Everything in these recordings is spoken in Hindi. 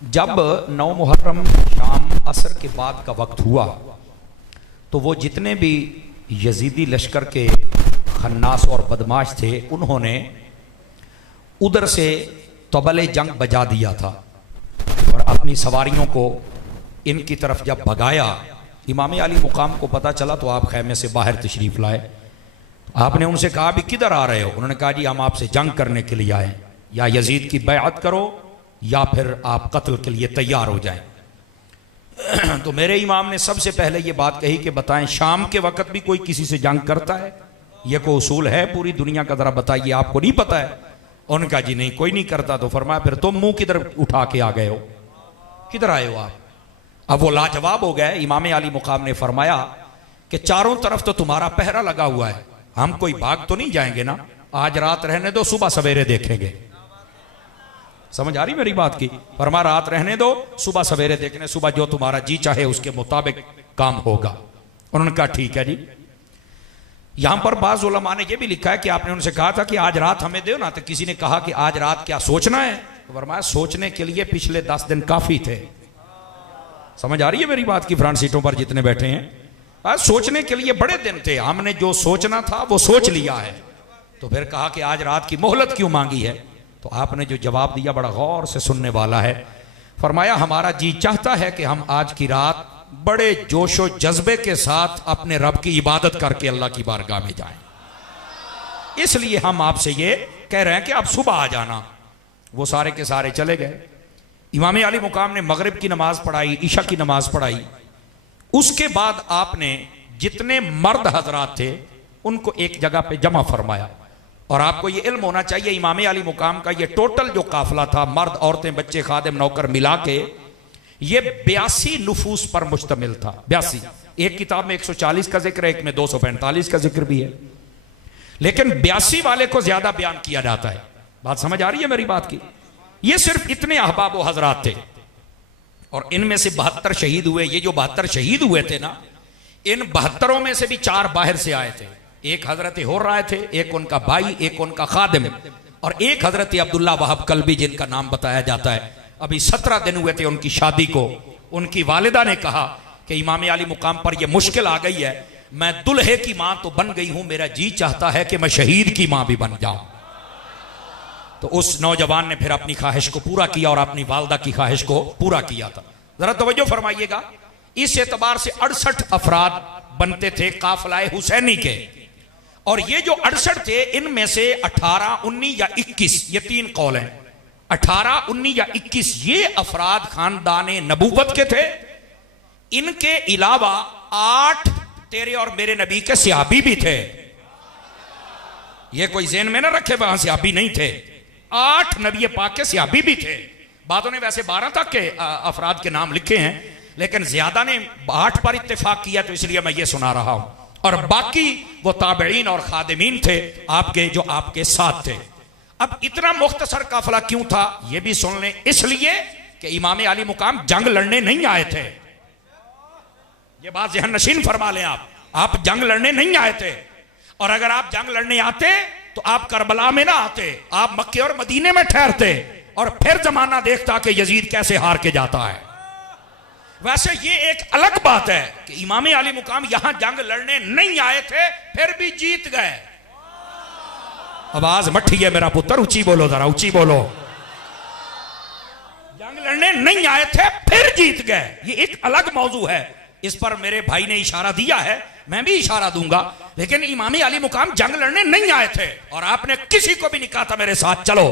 जब 9 मुहर्रम शाम असर के बाद का वक्त हुआ तो वो जितने भी यजीदी लश्कर के खन्नास और बदमाश थे उन्होंने उधर से तबले जंग बजा दिया था और अपनी सवारियों को इनकी तरफ जब भगाया, इमाम अली मुकाम को पता चला तो आप खैमे से बाहर तशरीफ़ लाए। आपने उनसे कहा भी किधर आ रहे हो? उन्होंने कहा जी हम आपसे जंग करने के लिए आए, या यजीद की बैअत करो या फिर आप कत्ल के लिए तैयार हो जाएं। तो मेरे इमाम ने सबसे पहले ये बात कही कि बताएं शाम के वक्त भी कोई किसी से जंग करता है? ये कोई उसूल है पूरी दुनिया का? जरा बताइए, आपको नहीं पता है? उन्होंने कहा जी नहीं कोई नहीं करता। तो फरमाया फिर तुम मुंह किधर उठा के आ गए हो, किधर आए हो आप? अब वो लाजवाब हो गए। इमाम अली मुकाम ने फरमाया कि चारों तरफ तो तुम्हारा पहरा लगा हुआ है, हम कोई भाग तो नहीं जाएंगे ना, आज रात रहने दो, सुबह सवेरे देखेंगे। समझ आ रही मेरी बात की? फरमा रात रहने दो, सुबह सवेरे देखने, सुबह जो तुम्हारा जी चाहे उसके मुताबिक काम होगा। उन्होंने कहा ठीक है जी। यहां पर बाज़ उलमा ने यह भी लिखा है कि आपने उनसे कहा था कि आज रात हमें दो ना, तो किसी ने कहा कि आज रात क्या सोचना है? तो फरमाया सोचने के लिए पिछले 10 दिन काफी थे। समझ आ रही है मेरी बात की? फ्रंट सीटों पर जितने बैठे हैं, आज सोचने के लिए बड़े दिन थे, हमने जो सोचना था वो सोच लिया है। तो फिर कहा कि आज रात की मोहलत क्यों मांगी है? तो आपने जो जवाब दिया बड़ा गौर से सुनने वाला है। फरमाया हमारा जी चाहता है कि हम आज की रात बड़े जोशो जज्बे के साथ अपने रब की इबादत करके अल्लाह की बारगाह में जाएं, इसलिए हम आपसे ये कह रहे हैं कि आप सुबह आ जाना। वो सारे के सारे चले गए। इमाम अली मुकाम ने मगरिब की नमाज पढ़ाई, इशा की नमाज पढ़ाई। उसके बाद आपने जितने मर्द हजरात थे उनको एक जगह पे जमा फरमाया। और आपको ये इल्म होना चाहिए इमाम अली मुकाम का ये टोटल जो काफिला था, मर्द औरतें बच्चे खादिम नौकर मिला के, ये 82 नुफूस पर मुश्तमिल था। 82। एक किताब में 140 का जिक्र है, एक में 245 का जिक्र भी है, लेकिन 82 वाले को ज्यादा बयान किया जाता है। बात समझ आ रही है मेरी बात की? ये सिर्फ इतने अहबाब व हजरात थे और इनमें से 72 शहीद हुए। ये जो 72 शहीद हुए थे ना, इन 72 में से भी 4 बाहर से आए थे। एक हजरत हो रहे थे, एक उनका भाई, एक उनका खादिम, और एक हजरत अब्दुल्ला वहाब कल्बी जिनका नाम बताया जाता है। अभी 17 दिन हुए थे उनकी शादी को। उनकी वालिदा ने कहा कि इमाम अली मुकाम पर यह मुश्किल आ गई है, मैं दुल्हे की मां तो बन गई हूं, मेरा जी चाहता है कि मैं शहीद की मां भी बन जाऊं। तो उस नौजवान ने फिर अपनी ख्वाहिश को पूरा किया और अपनी वालदा की ख्वाहिश को पूरा किया था। जरा तवज्जो फरमाइएगा, इस एतबार से 68 अफराद बनते थे काफिला हुसैनी के, और ये जो 68 थे इनमें से 18, 19 या 21, ये 3 कौल हैं, 18, 19 या 21 ये अफराद खानदान नबूवत के थे। इनके अलावा 8 तेरे और मेरे नबी के सहाबी भी थे। ये कोई ज़हन में ना रखे वहां सहाबी नहीं थे, 8 नबी पाक के सहाबी भी थे। बातों ने वैसे 12 तक के अफराद के नाम लिखे हैं, लेकिन ज्यादा ने 8 पर इत्तेफाक किया, तो इसलिए मैं ये सुना रहा हूं। और बाकी वो ताबईन और खादिमीन थे आपके, जो आपके साथ थे। अब इतना मुख्तसर काफिला क्यों था ये भी सुन लें, इसलिए कि इमाम अली मुकाम जंग लड़ने नहीं आए थे। ये बात ज़हन नशीन फरमा लें आप जंग लड़ने नहीं आए थे। और अगर आप जंग लड़ने आते तो आप करबला में ना आते, आप मक्के और मदीने में ठहरते और फिर जमाना देखता कि यजीद कैसे हार के जाता है। वैसे ये एक अलग बात है कि इमाम अली मुकाम यहां जंग लड़ने नहीं आए थे, फिर भी जीत गए। आवाज मठी है मेरा पुत्र, ऊंची बोलो, जरा ऊंची बोलो। जंग लड़ने नहीं आए थे फिर जीत गए, ये एक अलग मौजू है। इस पर मेरे भाई ने इशारा दिया है, मैं भी इशारा दूंगा। लेकिन इमाम अली मुकाम जंग लड़ने नहीं आए थे और आपने किसी को भी नहीं कहा था मेरे साथ चलो।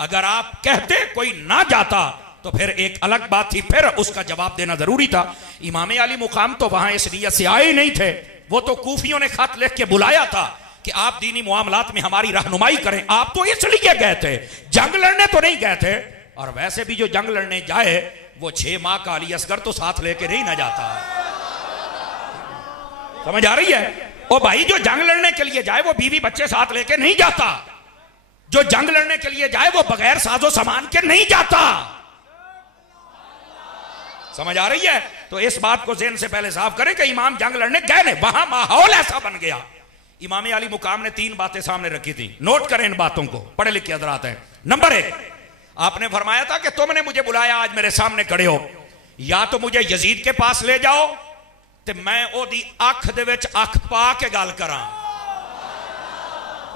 अगर आप कहते कोई ना जाता तो फिर एक अलग बात थी, फिर उसका जवाब देना जरूरी था। इमाम अली मुकाम तो वहां इस नियत से आए ही नहीं थे। वो तो कूफियों ने खत लिख के बुलाया था कि आप दीनी मामलात में हमारी रहनुमाई करें। आप तो इसलिए गए थे, जंग लड़ने तो नहीं गए थे। और वैसे भी जो जंग लड़ने जाए वो 6 माह का अली असगर तो साथ लेके नहीं ना जाता। समझ आ रही है? ओ भाई, जो जंग लड़ने के लिए जाए वो बीवी बच्चे साथ लेके नहीं जाता। जो जंग लड़ने के लिए जाए वो बगैर साजो सामान के नहीं जाता। समझ आ रही है? तो इस बात को ज़हन से पहले साफ करें कि इमाम जंग लड़ने गए नहीं, वहां माहौल ऐसा बन गया। इमाम अली मुकाम ने 3 बातें सामने रखी थी, नोट करें इन बातों को, पढ़े लिखे हजरात हैं। नंबर 1, आपने फरमाया था कि तुमने मुझे बुलाया, आज मेरे सामने खड़े हो, या तो मुझे यजीद के पास ले जाओ ते मैं ओदी अख दे विच अख पा के गल करा।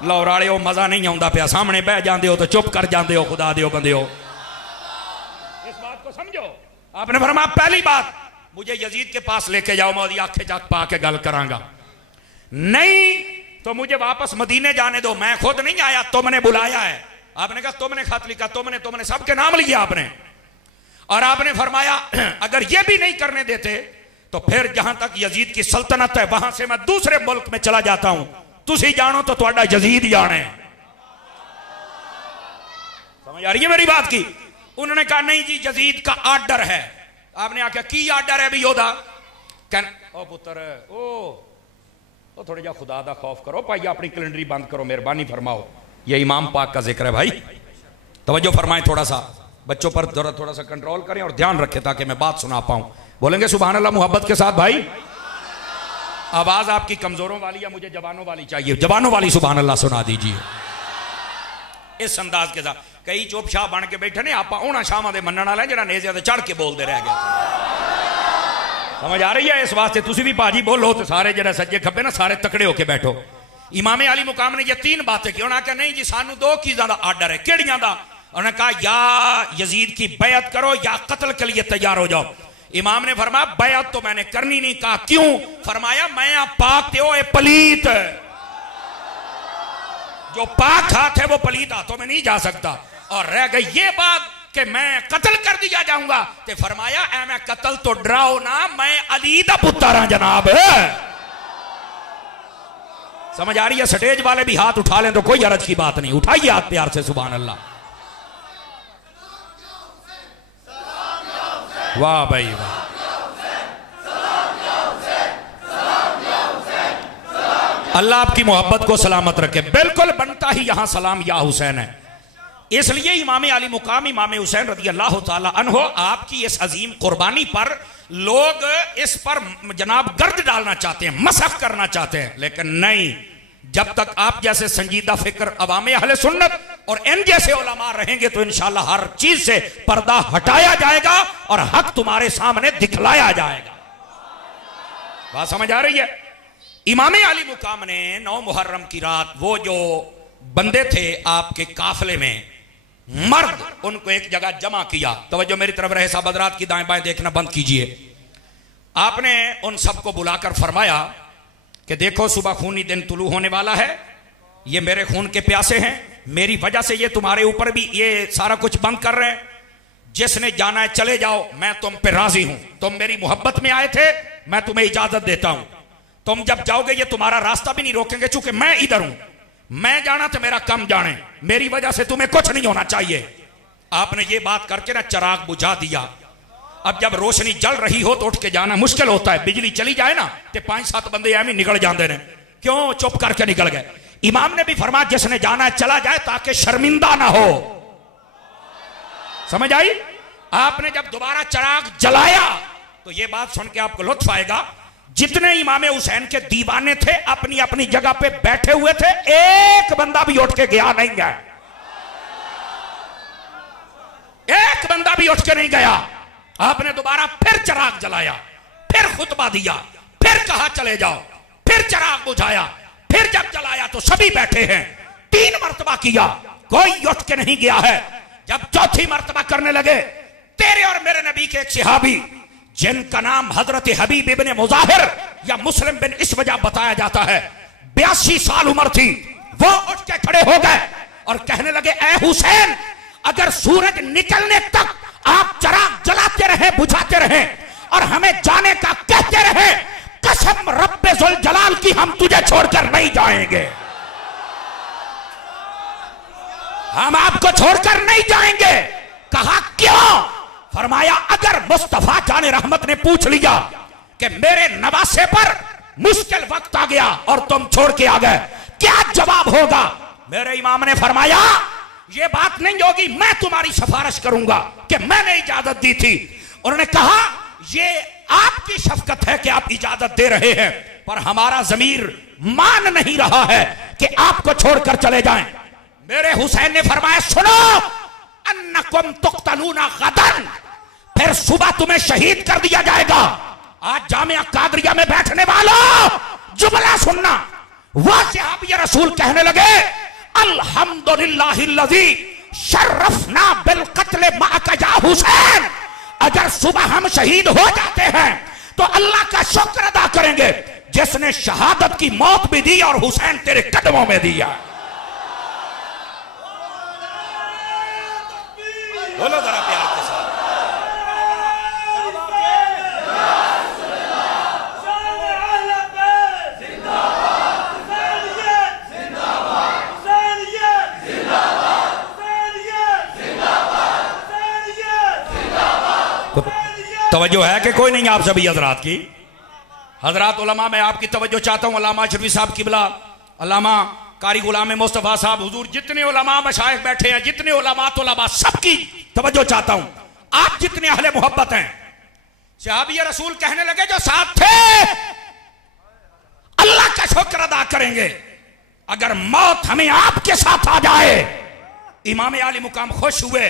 लौराले हो मजा नहीं आता पिया, सामने बह जाते हो तो चुप कर जाते हो, खुदा दियो बंदे हो, इस बात को समझो। आपने फरमाया पहली बात मुझे यजीद के पास लेके जाओ, मैं ओदी अख च अख पा के गल करांगा, नहीं तो मुझे वापस मदीने जाने दो, मैं खुद नहीं आया, तुमने बुलाया है। आपने कहा तुमने खत लिखा, तुमने सबके नाम लिया आपने, और आपने फरमाया अगर ये भी नहीं करने देते तो फिर जहां तक यजीद की सल्तनत है वहां से मैं दूसरे मुल्क में चला जाता हूं, तुसी जानो तो ਤੁਹਾਡਾ यजीद जाने। समझ आ रही है मेरी बात की? उन्होंने कहा नहीं जी यजीद का आर्डर है। आपने आख्या की आर्डर है भी योदा? ओ पुत्र ओ थोड़ा जा खुदा दा खौफ करो भाई, अपनी कैलेंडरी बंद करो, मेहरबानी फरमाओ, ये इमाम पाक का जिक्र है भाई, तवज्जो फरमाएं, थोड़ा सा बच्चों पर थोड़ा सा कंट्रोल करें और ध्यान रखें ताकि मैं बात सुना पाऊं। बोलेंगे सुभान अल्लाह मोहब्बत के साथ भाई? आवाज आपकी कमजोरों वाली या मुझे जवानों वाली चाहिए? जवानों वाली सुभान अल्लाह सुना दीजिए इस अंदाज के साथ। कई चुप शाह बन के बैठे ने, आप उन्होंने शाह दे मनण वाले जरा नेज़े ते चढ़ के बोलते रह गए। समझ आ रही है? इस वास्ते तुसी भी भाजी बोलो तो सारे जरा सज्जे खब्बे ना सारे तकड़े होके बैठो। इमाम अली मुकाम ने ये तीन बातें की। उन्होंने कहा नहीं जी सानू दो चीज़ों का आर्डर है। केड़ियां दा? उन्होंने कहा या यजीद की बैत करो या कत्ल के लिए तैयार हो जाओ। इमाम ने फरमाया बैत तो मैंने करनी नहीं। कहा क्यों? फरमाया मैं पाक थे वो पलीत, जो पाक हाथ है वो पलीत हाथों में नहीं जा सकता। और रह गई ये बात कि मैं कत्ल कर दिया जाऊंगा, तो फरमाया ऐ मैं कत्ल तो डराओ ना, मैं अली दा पुत्र हां जनाब। समझ आ रही है? स्टेज वाले भी हाथ उठा लें तो कोई अर्ज की बात नहीं, उठाइए हाथ प्यार से सुभान अल्लाह। वाह भाई वाह, अल्लाह आपकी मोहब्बत को सलामत रखे। बिल्कुल बनता ही यहां सलाम या हुसैन है। इसलिए इमाम अली मुकाम इमाम हुसैन रज़ी अल्लाह ताला अन्हो आपकी इस अजीम कुर्बानी पर लोग इस पर जनाब गर्द डालना चाहते हैं, मसख करना चाहते हैं, लेकिन नहीं, जब तक आप जैसे संजीदा फिक्र अवामे अहले सुन्नत और इन जैसे उलमा रहेंगे तो इंशाअल्लाह हर चीज से पर्दा हटाया जाएगा और हक तुम्हारे सामने दिखलाया जाएगा। बात समझ आ रही है? इमाम अली मुकाम ने 9 मुहर्रम की रात वो जो बंदे थे आपके काफले में मर्द, उनको एक जगह जमा किया। तवज्जो मेरी तरफ रहे साहब हज़रात की, दाएं बाएं देखना बंद कीजिए। आपने उन सबको बुलाकर फरमाया कि देखो सुबह खूनी दिन तुलू होने वाला है, ये मेरे खून के प्यासे हैं, मेरी वजह से ये तुम्हारे ऊपर भी ये सारा कुछ बंद कर रहे हैं। जिसने जाना है चले जाओ, मैं तुम पे राजी हूं। तुम मेरी मोहब्बत में आए थे, मैं तुम्हें इजाजत देता हूं। तुम जब जाओगे ये तुम्हारा रास्ता भी नहीं रोकेंगे, चूंकि मैं इधर हूं। मैं जाना तो मेरा कम जाने, मेरी वजह से तुम्हें कुछ नहीं होना चाहिए। आपने ये बात करके ना चिराग बुझा दिया। अब जब रोशनी जल रही हो तो उठ के जाना मुश्किल होता है। बिजली चली जाए ना तो 5-7 बंदे एवं निकल जाते हैं, क्यों? चुप करके निकल गए। इमाम ने भी फरमाया जिसने जाना है चला जाए ताकि शर्मिंदा ना हो। समझ आई? आपने जब दोबारा चिराग जलाया तो यह बात सुन के आपको लुत्फ आएगा, जितने इमाम हुसैन के दीवाने थे अपनी अपनी जगह पे बैठे हुए थे, एक बंदा भी उठ के गया नहीं गया, एक बंदा भी उठ के नहीं गया। आपने दोबारा फिर चिराग जलाया, फिर खुतबा दिया, फिर कहा चले जाओ, फिर चिराग बुझाया, फिर जब जलाया तो सभी बैठे हैं। 3 मरतबा किया, कोई उठ के नहीं गया है। जब चौथी मरतबा करने लगे, तेरे और मेरे नबी के एक सहाबी जिनका नाम हजरत हबीब इब्ने मुजाहिर या मुस्लिम बिन इस वजह बताया जाता है, 82 साल उम्र थी, वो उठ के खड़े हो गए और कहने लगे ऐ हुसैन, अगर सूरज निकलने तक आप चिराग जलाते रहे, बुझाते रहे और हमें जाने का कहते रहे, कसम रब्बे जुल जलाल की हम तुझे छोड़कर नहीं जाएंगे, हम आपको छोड़कर नहीं जाएंगे। कहा क्यों? फरमाया अगर मुस्तफा जाने रहमत ने पूछ लिया कि मेरे नवासे पर मुश्किल वक्त आ गया और तुम छोड़ के आ गए, क्या जवाब होगा? मेरे इमाम ने फरमाया यह बात नहीं होगी, मैं तुम्हारी सिफारिश करूंगा कि मैंने इजाजत दी थी। उन्होंने कहा यह आपकी शफकत है कि आप इजाजत दे रहे हैं, पर हमारा जमीर मान नहीं रहा है कि आपको छोड़कर चले जाएं। मेरे हुसैन ने फरमाया सुनो, अन्नकुम तुक्तलूना गदन, फिर सुबह तुम्हें शहीद कर दिया जाएगा। आज जामिया कादरिया में बैठने वालों जुमला सुनना। वह सहाबी रसूल कहने लगे अल्हम्दुलिल्लाहिल्लज़ी शर्रफना बिल क़त्ल माका या हुसैन, अगर सुबह हम शहीद हो जाते हैं तो अल्लाह का शुक्र अदा करेंगे जिसने शहादत की मौत भी दी और हुसैन तेरे कदमों में दिया। बोलो जरा प्यार के साथ। तवज्जो है कि कोई नहीं आप सभी हजरात की? हजरात उलमा, मैं आपकी तवज्जो चाहता हूं। अल्लामा शफी साहब किबला, अल्लामा कारी गुलाम मुस्तफ़ा साहब, हुजूर जितने उलमा मशाइख बैठे हैं, जितने उलमा तोलबा, सबकी तवज्जो चाहता हूं। आप जितने अहले मोहब्बत हैं, सहाबी रसूल कहने लगे जो साथ थे अल्लाह का शुक्र अदा करेंगे अगर मौत हमें आपके साथ आ जाए। इमाम आली मुकाम खुश हुए।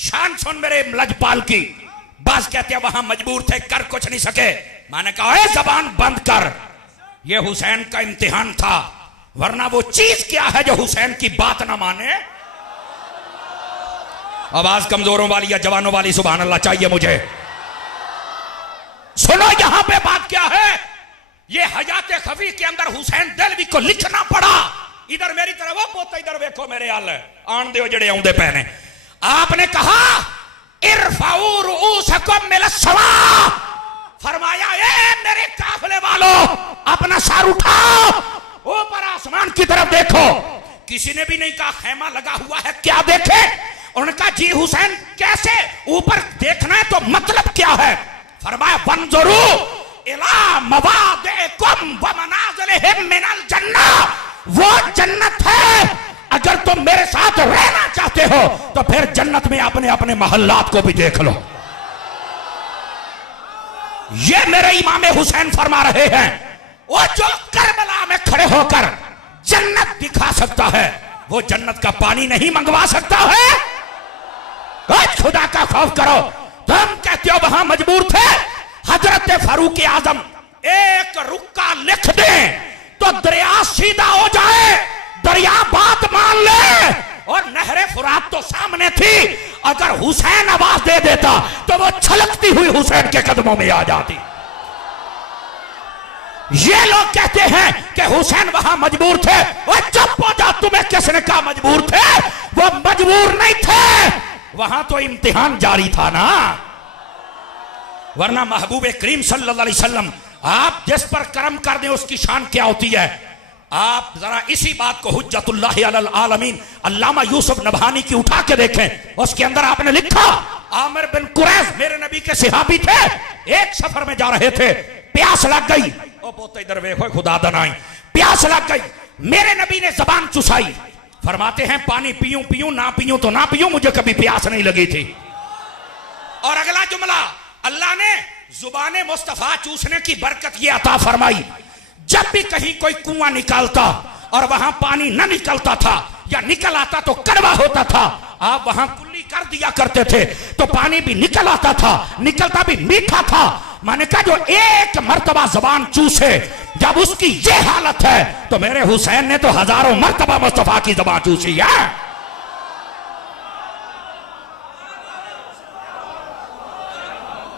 शान सुन मेरे लजपाल की। बास कहते हैं वहां मजबूर थे, कर कुछ नहीं सके। मैंने कहा जबान बंद कर, यह हुसैन का इम्तिहान था, वरना वो चीज क्या है जो हुसैन की बात ना माने। आवाज कमजोरों वाली या जवानों वाली सुभान अल्लाह चाहिए मुझे। सुनो यहां पे बात क्या है। ये हयात खफी के अंदर हुसैन दिलवी को लिखना पड़ा। इधर मेरी तरफ वो पोता, इधर देखो मेरे हाल आन दो जड़े आउंदे पहने। आपने कहा इरफाऊ रुऊसकुम मिनस्समा, फरमाया ए मेरे काफिले वालों अपना सर उठाओ, ऊपर आसमान की तरफ देखो। किसी ने भी नहीं कहा खैमा लगा हुआ है क्या देखे। उनका जी हुसैन कैसे ऊपर देखना है तो मतलब क्या है। फरमाया वंजुरू इला मवादिकुम व मनाजिलिहिम मिनल जन्नह, वो जन्नत है। अगर तुम मेरे साथ रहना चाहते हो तो फिर जन्नत में अपने अपने महल्लात को भी देख लो। ये मेरे इमाम हुसैन फरमा रहे हैं। वो जो करबला में खड़े होकर जन्नत दिखा सकता है वो जन्नत का पानी नहीं मंगवा सकता है। आज खुदा का खौफ करो। तुम कहते हो वहां मजबूर थे। हजरत फारूक आजम एक रुक्का लिख दे तो दरिया सीधा हो जाए, दरिया बात मान ले। और नहरे फुरात तो सामने थी, अगर हुसैन आवाज दे देता तो वो छलकती हुई हुसैन के कदमों में आ जाती। ये लोग कहते हैं कि हुसैन वहां मजबूर थे। वो चुप हो जा, तुम्हें किसने कहा मजबूर थे। वो मजबूर नहीं थे, वहां तो इम्तिहान जारी था ना। वरना महबूब करीम सल्लल्लाहु अलैहि वसल्लम आप जिस पर करम कर दें उसकी शान क्या होती है। आप जरा इसी बात को हुज्जतुल्लाह अलल आलमीन अल्लामा यूसुफ नबहानी की उठा के देखें। उसके अंदर आपने लिखा आमिर बिन कुरैज मेरे नबी के सहाबी थे, एक सफर में जा रहे थे, प्यास लग गई। ओ पोते इधर देखो खुदा दनाई, प्यास लग गई। मेरे नबी ने जबान चुसाई। फरमाते हैं पानी पीऊं पीऊं, ना पीऊं तो ना पीऊं, मुझे कभी प्यास नहीं लगी थी। और अगला जुमला, अल्लाह ने जुबाने मुस्तफा चूसने की बरकत ये अता फरमाई। जब भी कहीं कोई कुआं निकालता और वहां पानी न निकलता था या निकल आता तो कड़वा होता था, आप वहां कुल्ली कर दिया करते थे तो पानी भी निकल आता था, निकलता भी मीठा था। मैंने कहा जो एक मर्तबा जबान चूसे जब उसकी ये हालत है तो मेरे हुसैन ने तो हजारों मर्तबा मुस्तफा की जबान चूसी है।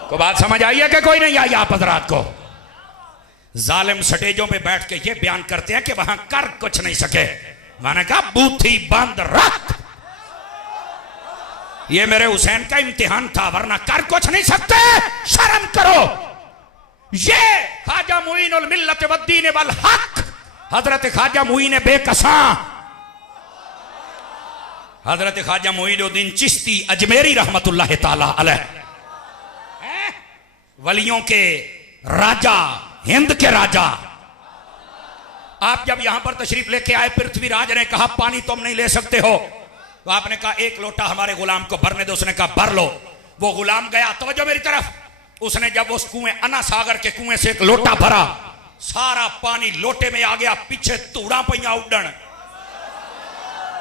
को बात समझ आई है कि कोई नहीं आई आप हजरात को? जालिम स्टेजों पे बैठ के ये बयान करते हैं कि वहां कर कुछ नहीं सके। मैंने कहा बूथी बंद रख, ये मेरे हुसैन का इम्तिहान था, वरना कर कुछ नहीं सकते। शर्म करो। ये ख्वाजा मुईनुल मिल्लत वद्दीन वल हक हजरत ख्वाजा मुईन बेकसा, हजरत ख्वाजा मुईनुद्दीन चिश्ती अजमेरी रहमतुल्लाह ताला अलैह, वलियों के राजा, हिंद के राजा। आप जब यहां पर तशरीफ लेके आए, पृथ्वीराज ने कहा पानी तुम नहीं ले सकते हो, तो आपने कहा एक लोटा हमारे गुलाम को भरने दो। उसने कहा भर लो। वो गुलाम गया, तवज्जो मेरी तरफ, उसने जब उस कुएं अन्ना सागर के कुएं से एक लोटा भरा, सारा पानी लोटे में आ गया, पीछे तूड़ा पैया उड़न।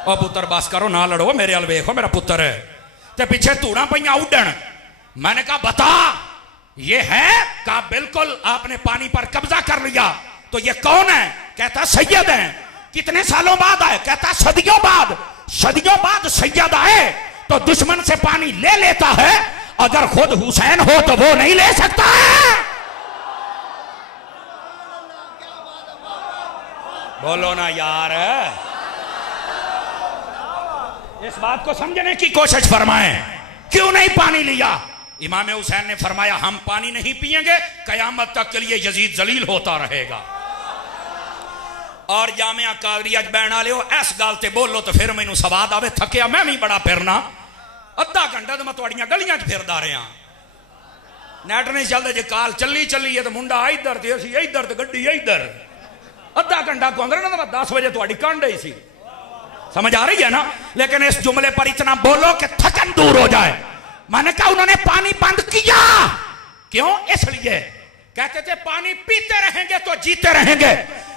ओ पुत्र बस करो ना लड़ो, मेरे अल वेखो मेरा पुत्र है। ते पीछे धूड़ा पईया उड़न। मैंने कहा बता ये है? कहा बिल्कुल, आपने पानी पर कब्जा कर लिया। तो ये कौन है? कहता सैयद है। कितने सालों बाद आए? कहता सदियों बाद। सदियों बाद सैयद आए तो दुश्मन से पानी ले लेता है, अगर खुद हुसैन हो तो वो नहीं ले सकता है। बोलो ना यार, इस बात को समझने की कोशिश फरमाएं। क्यों नहीं पानी लिया? इमाम हुसैन ने फरमाया हम पानी नहीं पिएंगे, कयामत तक के लिए यजीद जलील होता रहेगा। और जामिया कादरिया बैन वाले हो इस गल ते बोलो तो फिर मैनू सवाद आवे। थकिया मैं भी बड़ा फिरना, अद्धा घंटा तो मैं तुहाड़ियां गलियां च फिरदा रहा। नैट नहीं चलते जे काल चली चली है तो मुंडा इधर ते असी इधर ते गड्डी इधर। अद्धा घंटा कहते ना तो मैं 10 बजे तुहाड़ी कांड ही सी। समझ आ रही है ना? लेकिन इस जुमले पर इतना बोलो कि थकन दूर हो जाए। मैंने कहा उन्होंने पानी बंद किया क्यों? इसलिए कहते थे पानी पीते रहेंगे तो जीते रहेंगे।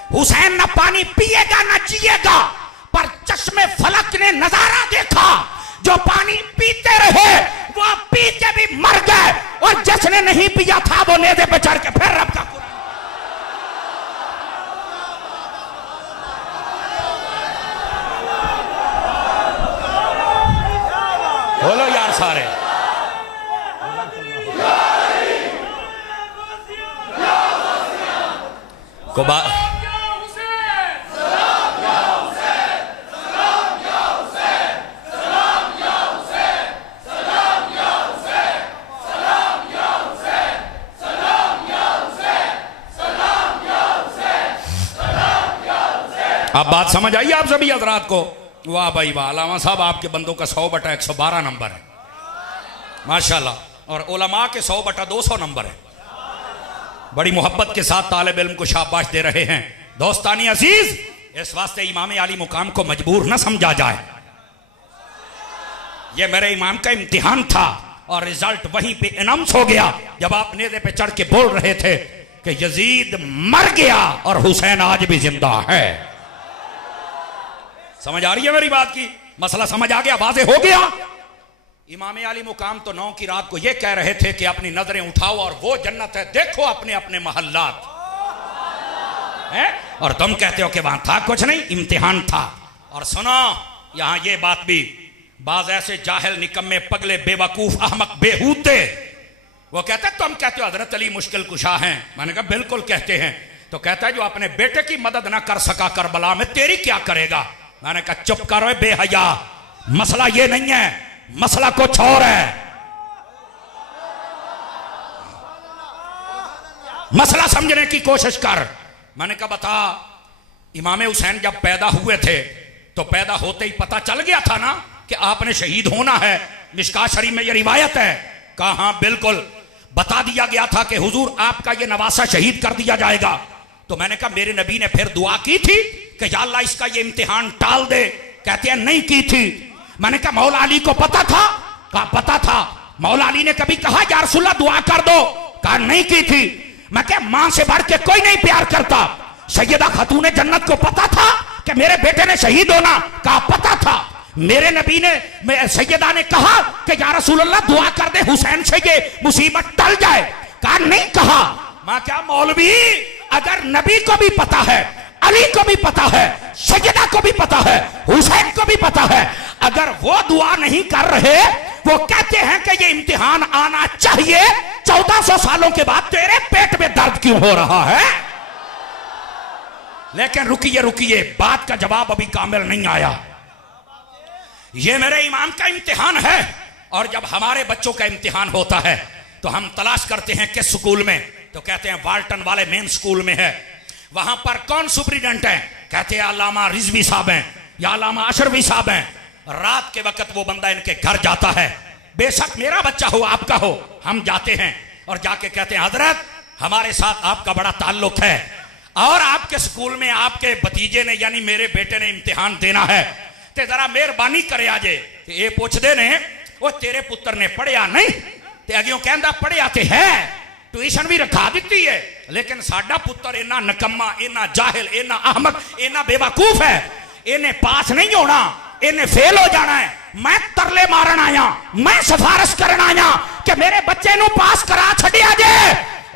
हुसैन ना पानी पिएगा ना जिएगा, पर चश्मे फलक ने नजारा देखा। जो पानी पीते रहे वो पी के भी मर गए, और जिसने नहीं पिया था वो नेज़े पे चढ़ के फिर रब का बोलो यार सारे। को अब बात समझ आई आप सभी हजरात को? वाह भाई वाह, अलामा साहब आपके बंदों का 100/112 नंबर है माशाल्लाह, और उलमा के 100/200 नंबर है। बड़ी मोहब्बत के साथ तालिब इल्म को शाबाश दे रहे हैं। दोस्तानी अजीज, इस वास्ते इमाम आली मुकाम को मजबूर न समझा जाए। ये मेरे इमाम का इम्तिहान था और रिजल्ट वहीं पे अनाउंस हो गया जब आप नेज़े पे चढ़ के बोल रहे थे कि यजीद मर गया और हुसैन आज भी जिंदा है। समझ आ रही है मेरी बात की? मसला समझ आ गया, वाज़े हो गया। इमाम आली मुकाम तो 9 की रात को यह कह रहे थे कि अपनी नजरें उठाओ और वो जन्नत है, देखो अपने अपने महल्लात है, और तुम कहते हो कि वहां था कुछ नहीं, इम्तिहान था। और सुनो यहां ये बात भी, बाज ऐसे जाहिल निकम्मे पगले बेवकूफ अहमक बेहूदे वो कहते तुम कहते हो हजरत अली मुश्किल कुशा हैं। मैंने कहा बिल्कुल कहते हैं। तो कहता है जो अपने बेटे की मदद ना कर सका करबला में, तेरी क्या करेगा? मैंने कहा चुप करो बेहया, मसला ये नहीं है, मसला कुछ और है। मसला समझने की कोशिश कर। मैंने कहा बता, इमाम हुसैन जब पैदा हुए थे तो पैदा होते ही पता चल गया था ना कि आपने शहीद होना है। मिशकात शरीफ में यह रिवायत है। कहा हाँ बिल्कुल, बता दिया गया था कि हुजूर आपका ये नवासा शहीद कर दिया जाएगा। तो मैंने कहा मेरे नबी ने फिर दुआ की थी कि या अल्लाह इसका ये इम्तिहान टाल दे? कहते हैं नहीं की थी। मैंने कहा मौला अली को पता था? कहा पता था। मौला अली ने कभी कहा या रसूलल्लाह दुआ कर दो? कहा नहीं की थी। मैं क्या मां से बढ़ के कोई नहीं प्यार करता। सैयदा खातून जन्नत को पता था कि मेरे बेटे ने शहीद होना? कहा पता था। मेरे नबी ने सैयदा ने कहा कि या रसूलल्लाह दुआ कर दे हुसैन से ये मुसीबत टल जाए? कहा नहीं कहा। मैं क्या मौलवी, अगर नबी को भी पता है, अली को भी पता है, सैयदा को भी पता है, हुसैन को भी पता है, अगर वो दुआ नहीं कर रहे, वो कहते हैं कि ये इम्तिहान आना चाहिए, 1400 सालों के बाद तेरे पेट में दर्द क्यों हो रहा है? लेकिन रुकिए रुकिए, बात का जवाब अभी कामिल नहीं आया। ये मेरे इमाम का इम्तिहान है, और जब हमारे बच्चों का इम्तिहान होता है तो हम तलाश करते हैं किस स्कूल में। तो कहते हैं वाल्टन वाले मेन स्कूल में है। वहां पर कौन सुप्रीडेंट है? कहते हैं अल्लामा रिजवी साहब हैं या अल्लामा अशरफी साहब हैं। रात के वक्त वो बंदा इनके घर जाता है, बेशक मेरा बच्चा हो आपका हो, हम जाते हैं और जाके कहते हैं हजरत हमारे साथ आपका बड़ा ताल्लुक है और आपके स्कूल में आपके भतीजे ने यानी मेरे बेटे ने इम्तिहान देना है, ते जरा मेहरबानी करे आजे। ते ये पूछते ने वो तेरे पुत्र ने पढ़िया नहीं? ते अगियों कहता पढ़िया ते है, ट्यूशन भी रखा दी है, लेकिन साडा पुत्र इन्ना नकम्मा, इन्ना जाहिल, इन्ना अहमक, इन्ना बेवकूफ है, इन्हें पास नहीं होना, इन्हें फेल हो जाना है। मैं तरले मारन आया, मैं सिफारिश करन आया कि मेरे बच्चे नु पास करा छड़िया जे।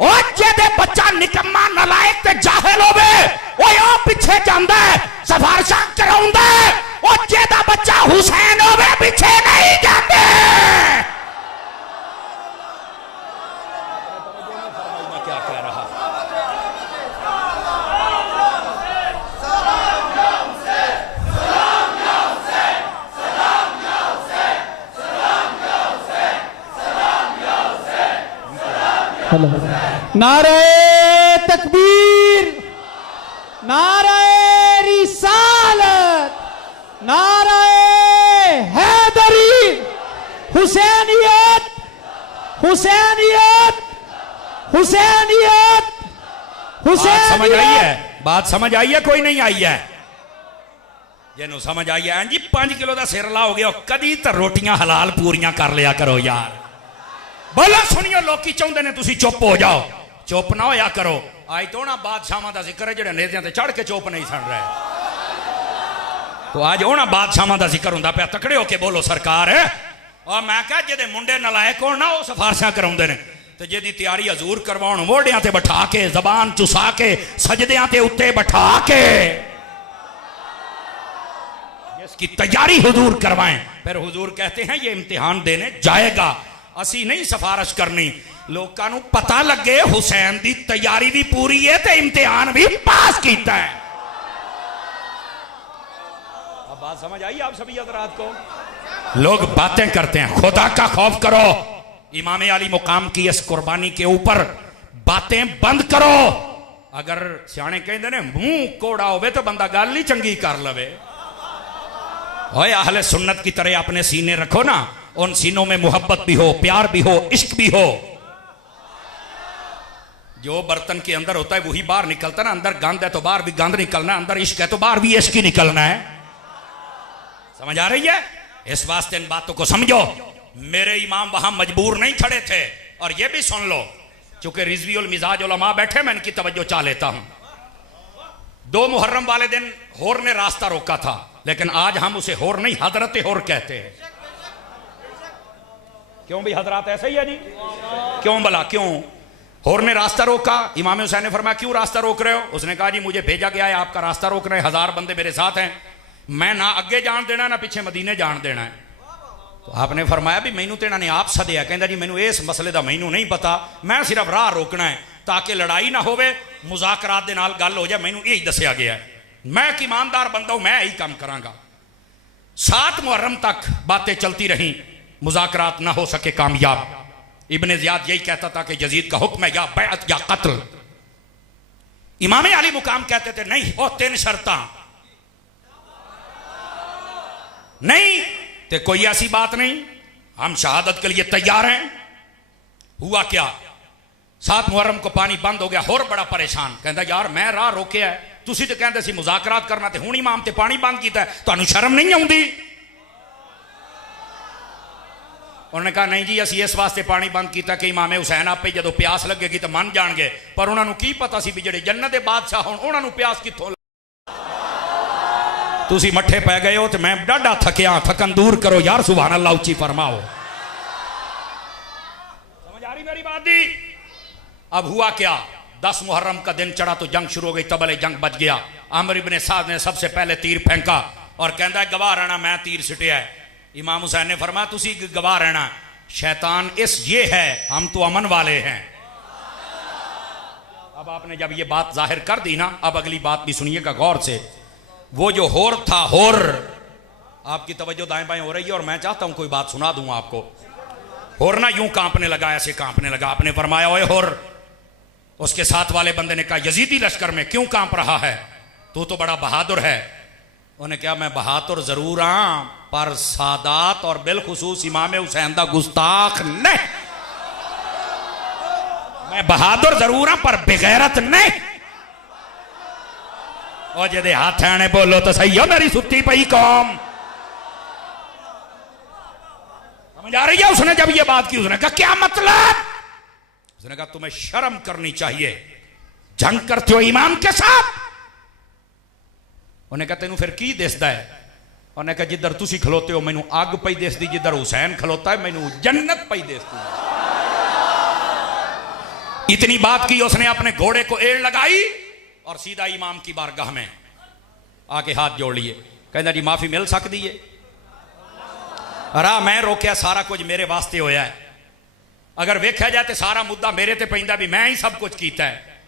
ओ जेदे बच्चा निकम्मा नलायक ते जाहिल होवे ओए ओ पीछे जांदा है सिफारिशां कराउंदा है। ओ जेदा बच्चा हुसैन होवे पीछे नहीं जांदे। क्या कह रहा नारे तकबीर, नारे रिसालत, नारे हैदरी, हुसैनियत, हुसैनियत, हुसैनियत, बात समझ आई हुसैनियत। है? बात समझ आई है? कोई नहीं आई है? जिन्हों समझ आई है जी 5 किलो का सिर ला हो गया, कदी तो रोटियां हलाल पूरियां कर लिया करो यार। बोलो सुनियो, लोग चाहते ने तुसी चुप हो जाओ, चुप ना होया करो। आज तो ना बादशाहां का जिक्र है जेडे नेज़ियां ते चढ़ के चुप नहीं सुन रहे। तो आज होना बादशाहां का जिक्र होंदा पिया, तकड़े होके बोलो सरकार है। और मैं कहा जेदे मुंडे नलायक हो ना वो सिफारिशां कराउंदे ने, ते जेदी तैयारी हजूर करवाउण मोढ़ियां ते बिठा के, जबान चुसा के, सजदियां ते उत्ते बिठा के इसकी तैयारी हुजूर करवाएं। फिर हुजूर कहते हैं ये इम्तिहान देने जाएगा। असी नहीं सिफारिश करनी, लोगों को पता लगे हुसैन की तैयारी भी पूरी है तो इम्तिहान भी पास किया है। अब बात समझ आई आप सभी हज़रात को? लोग बातें करते हैं, खुदा का खौफ करो। इमाम अली मुकाम की इस कुर्बानी के ऊपर बातें बंद करो। अगर सियाने कहते ने मुंह कोड़ा होवे तो बंदा गल ही चंगी कर लवे। ओए अहले सुन्नत की तरह अपने सीने रखो ना, उन सीनों में मोहब्बत भी हो, प्यार भी हो, इश्क भी हो। जो बर्तन के अंदर होता है वही बाहर निकलता है ना। अंदर गंद है तो बाहर भी गंद निकलना है, अंदर इश्क है तो बाहर भी इश्क ही निकलना है। समझ आ रही है? इस वास्ते इन बातों को समझो। मेरे इमाम वहां मजबूर नहीं खड़े थे। और ये भी सुन लो, चूंकि रिजवी उल मिजाज उलमा बैठे, मैं इनकी तवज्जो चाह लेता हूं। 2 मुहर्रम वाले दिन होर ने रास्ता रोका था, लेकिन आज हम उसे होर नहीं हजरत होर कहते हैं। क्यों भी हजरात ऐसे ही है जी? क्यों भला क्यों? होर ने रास्ता रोका, इमाम हुसैन ने फरमाया क्यों रास्ता रोक रहे हो? उसने कहा जी मुझे भेजा गया है आपका रास्ता रोक रहे हैं, 1000 बंदे मेरे साथ हैं, मैं ना अगे जान देना ना पीछे मदीने जान देना है। तो आपने फरमाया भी मैनू तो इन्होंने आप सदया, कहता जी मैनू इस मसले का मैनू नहीं पता, मैं सिर्फ राह रोकना है ताकि लड़ाई ना होवे, मुज़ाकरात दे नाल गल हो जाए, मैनू यही दसिया गया है, मैं एक ईमानदार बंदा हूं, मैं यही काम करांगा। 7 मुहर्रम तक बातें चलती रहीं, मुज़ाकरात ना हो सके कामयाब। इब्ने ज़ियाद यही कहता था कि यजीद का हुक्म है या बैअत या कत्ल। इमाम अली मुकाम कहते थे नहीं हो 3 शर्तां नहीं, तो कोई ऐसी बात नहीं, हम शहादत के लिए तैयार हैं। हुआ क्या? 7 मुहर्रम को पानी बंद हो गया, होर बड़ा परेशान, कहता यार मैं राह रोके है, तुसी तो कहते सी मुज़ाकरात करना, ते हुण इमाम ते पानी बंद किया, तुहानू शर्म नहीं आउंदी? उन्होंने कहा नहीं जी असी इस वास्ते पानी बंद किया कि इमाम हुसैन आपे जो प्यास लगेगी तो मन जाएंगे, पर उन्होंने की पता सी भी जेडे जन्नत के बादशाह होण उन्होंने प्यास कित्थों? तुसी मठे पै गए हो तो मैं डाढा थकिया, थकन दूर करो यार, सुभान अल्लाह उच्ची फरमाओ। समझ आ रही मेरी बात दी? अब हुआ क्या? 10 मुहर्रम का दिन चढ़ा तो जंग शुरू हो गई, तबले जंग बच गया। आमिर इब्ने साद ने सबसे पहले तीर फेंका और कहता गवाह रहना मैं तीर सिटिया है। इमाम हुसैन ने फरमाया तुसी गवाह रहना, शैतान इस ये है, हम तो अमन वाले हैं। अब आपने जब ये बात जाहिर कर दी ना, अब अगली बात भी सुनिएगा गौर से। वो जो होर था, होर, आपकी तवज्जो दाएं बाएं हो रही है और मैं चाहता हूं कोई बात सुना दूं आपको। होर ना यूं कांपने लगा, ऐसे कांपने लगा। आपने फरमाया ओए होर। उसके साथ वाले बंदे ने कहा यजीदी लश्कर में क्यों कांप रहा है, तू तो बड़ा बहादुर है। उन्हें कहा मैं बहादुर जरूर हाँ, पर सादात और बिलखुसूस इमाम हुसैन दा गुस्ताख नहीं। मैं बहादुर जरूर हाँ पर बेगैरत नहीं। और जेदे हाथ आने बोलो तो सही हो मेरी सुती पई कौम। समझ आ रही है? उसने जब ये बात की उसने कहा क्या मतलब? उसने कहा तुम्हें शर्म करनी चाहिए, जंग करते हो इमाम के साथ। उन्हें कहा तेनू फिर की दिसदा है? उन्हें कहा जिधर तुसी खलोते हो मैनू अग पई दिसदी, जिधर हुसैन खलोता है मैनू जन्नत पई दिसदी। इतनी बात की उसने अपने घोड़े को एड़ लगाई और सीधा इमाम की बारगाह में आके हाथ जोड़ लिए। कहता जी माफी मिल सकती है? अरा मैं रोकया, सारा कुछ मेरे वास्ते होया है। अगर वेख्या जाए तो सारा मुद्दा मेरे ते पैंदा भी मैं ही सब कुछ किया है।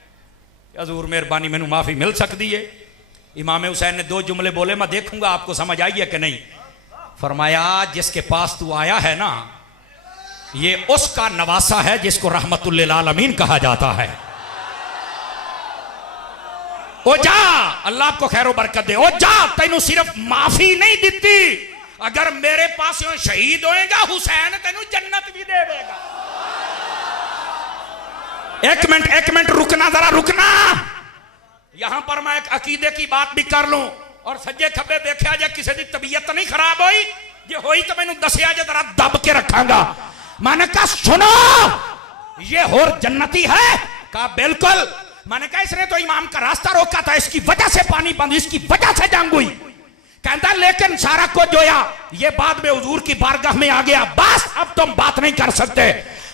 हजूर मेहरबानी मैनू माफी मिल सकती है? इमाम हुसैन ने 2 जुमले बोले, मैं देखूंगा आपको समझ आई है कि नहीं। फरमाया जिसके पास तू आया है ना, ये उसका नवासा है जिसको रहमतुल्लिल आलमीन कहा जाता है। ओ जा, अल्लाह आपको खैरो बरकत दे। ओ जा, तेनू सिर्फ माफी नहीं दिती, अगर मेरे पास शहीद होएगा हुसैन तेनू जन्नत भी देगा। एक मिनट रुकना, जरा रुकना। यहां पर मैं एक अकीदे की बात भी कर लूं और सज्जे खब्बे देखा जाए किसी की तबीयत नहीं खराब हुई, जे होई तो मैनू दसिया जे जरा दब के रखांगा। मैंने कहा सुनो ये होर जन्नती है? कहा बिल्कुल। मैंने कहा इसने तो इमाम का रास्ता रोका था, इसकी वजह से पानी बंद, इसकी वजह से जंग हुई। कहता लेकिन सारा कुछ जोया, ये बाद में हुजूर की बारगाह में आ गया, बस अब तुम बात नहीं कर सकते।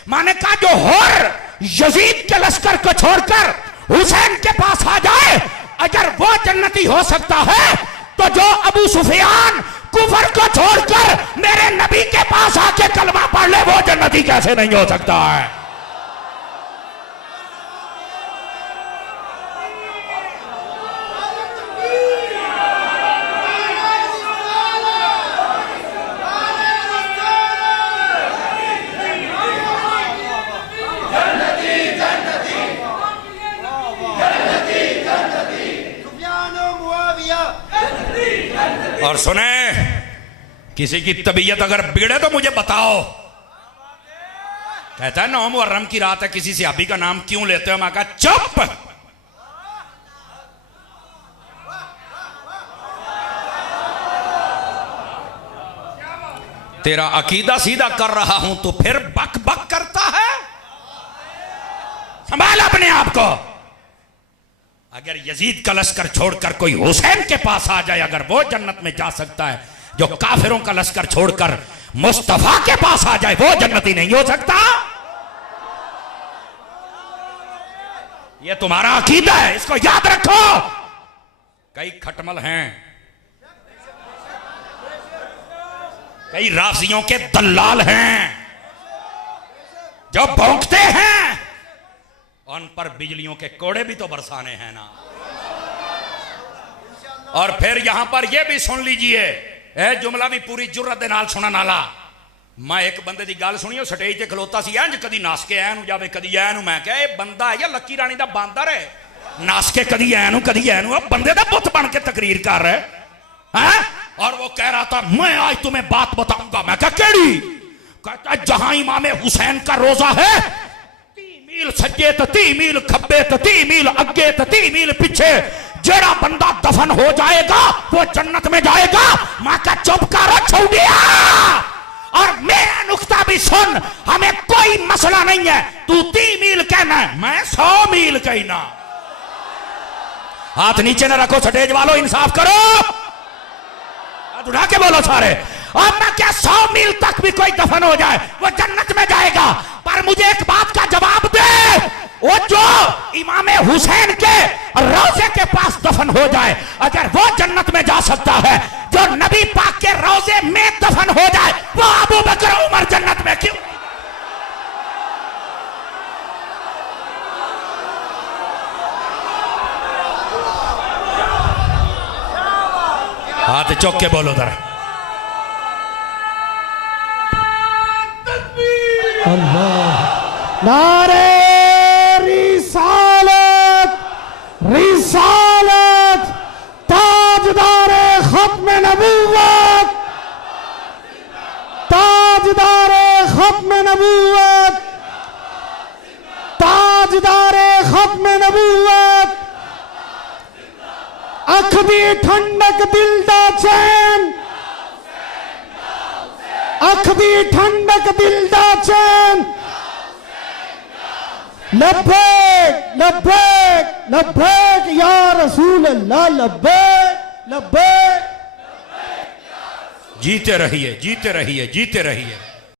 मैंने कहा जो होर यजीद के लश्कर को छोड़कर हुसैन के पास आ जाए, अगर वो जन्नती हो सकता है तो जो अबू सुफियान कुफर को छोड़कर मेरे नबी के पास आके कलमा पढ़ ले, वो जन्नती कैसे नहीं हो सकता है? और सुने, किसी की तबीयत अगर बिगड़े तो मुझे बताओ। कहता है 9 मुहर्रम की रात है, किसी सहाबी का नाम क्यों लेते हो? मैं कहा चुप। तेरा अकीदा सीधा कर रहा हूं तो फिर बक बक करता है। संभाल अपने आप को। अगर यजीद का लश्कर छोड़कर कोई हुसैन के पास आ जाए, अगर वो जन्नत में जा सकता है, जो काफिरों का लश्कर छोड़कर मुस्तफा के पास आ जाए वो जन्नती नहीं हो सकता। ये तुम्हारा अकीदा है, इसको याद रखो। कई खटमल हैं, कई राफियों के दलाल हैं जो भौंकते हैं, उन पर बिजलियों के कोड़े भी तो बरसाने हैं ना। और फिर यहां पर यह भी सुन लीजिए, जुमला भी पूरी जुर्रत दे नाल सुनन वाला। मैं एक बंदे की गल सुनी, स्टेज ते खलोता सी, इंज कदी नस के ऐनू जावे कदी ऐनू। मैं क्या बंदा है या लक्की रानी का बांदर है? नस के कदी ऐनू कदी ऐनू, बंदे का बुत बन के तकरीर कर रहे हैं। और वो कह रहा था मैं आज तुम्हें बात बताऊंगा। मैं क्या केड़ी? कहता जहां इमाम हुसैन का रोजा है, 3 मील सज्जे तो 3 मील खब्बे तो 3 मील अगे तो 3 मील पीछे जेड़ा बंदा दफन हो जाएगा वो जन्नत में जाएगा। मैं क्या चुप कर छोड़िया। और मेरा नुक्ता भी सुन, हमें कोई मसला नहीं है, तू 3 मील कहना है, मैं 100 मील कहना। हाथ नीचे न रखो, स्टेज वालों इंसाफ करो, उठा के बोलो सारे। और मैं क्या 100 मील तक भी कोई दफन हो जाए वो जन्नत में जाएगा। पर मुझे एक बात का जवाब दे, वो जो इमाम हुसैन के रोजे के पास दफन हो जाए, अगर वो जन्नत में जा सकता है, जो नबी पाक के रोजे में दफन हो जाए वो अबू बकर उमर जन्नत में क्यों? हाथ चौक के बोलो जरा। अल्लाह नारे रिसालत, रिसालत, ताजदारे खत्म नबूवत, ताजदारे खत्म नबूवत, ताजदारे खत्म नबूवत। अख दी ठंडक दिल दा चैन, अख दी ठंडक दिल दा चैन। लब्बैक लब्बैक लब्बैक या रसूल अल्लाह, लब्बैक लब्बैक जीते रहिए, जीते रहिए, जीते रहिए।